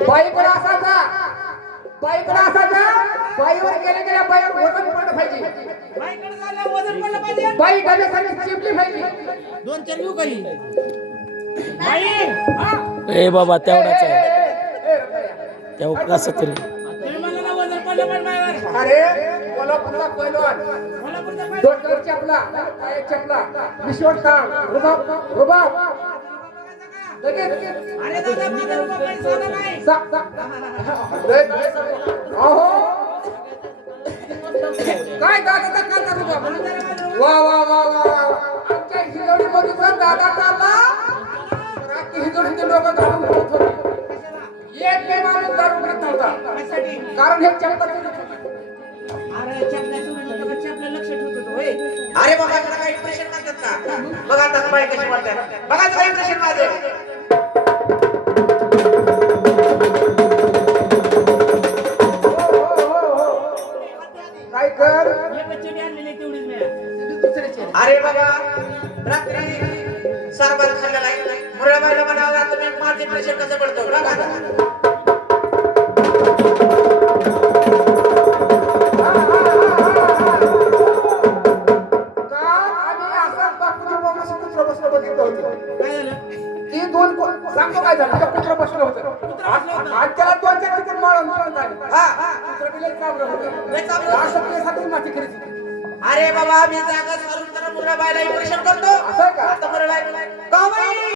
बाईकडे असायचा बाईकडे असायचा बाईवर गेले गेल्या बाईवर वजन पडलं पाहिजे बाईकडे झालं वजन पडलं पाहिजे बाई डब्यासाठी चिपली पाहिजे दोन चार येऊ काही बाई ए बाबा तेवढाच आहे तेवढं कसं तरी तुम्ही म्हणला ना वजन पडलं पण बाईवर अरे कोल्हापूरचा पैलवान कोल्हापूरचा बाई डोक्यावर चपला पायात चपला विश्वास सांग रुबाब रुबाब लगेच अरे दादा माझा रुपया पैसा नाही अहो काय दादाचा कालचा रुबाब वा वा वा वा आमच्या हिजवडी मध्ये दादा चालला रात्री हिजवडीचे लोक घालून बोलत होते एक बे माणूस दारू करत नव्हता कशासाठी कारण हे चपला अरे चपल्या सोडून चपल्या लक्ष ठेवतो तो होय अरे बाबा तुला काही इम्प्रेशन म्हणतात का बघा आता बाई कशी वाटतात बघा तुला इम्प्रेशन माझं काय कर एक चेडी आणलेली तेवढीच नाही दुसऱ्याची अरे बाबा रात्री सरबत खाल्लेला आहे मुरळा बाईला म्हणावं तुम्ही माझं इम्प्रेशन कसं पडतं बघा आता. काय झालं ती दोन सांगतो काय झालं त्या कुत्र बसलं होतं आज त्याला दोन चार तिकीट मारून झाले कुत्र बी लय चावलं होतं लय चावलं होतं. असं केसाठी माती खरेदी अरे बाबा मी जागा सोडून तर मुरळा बाईला इम्प्रेशन करतो असं आहे का आता मुरळा बाई का बाई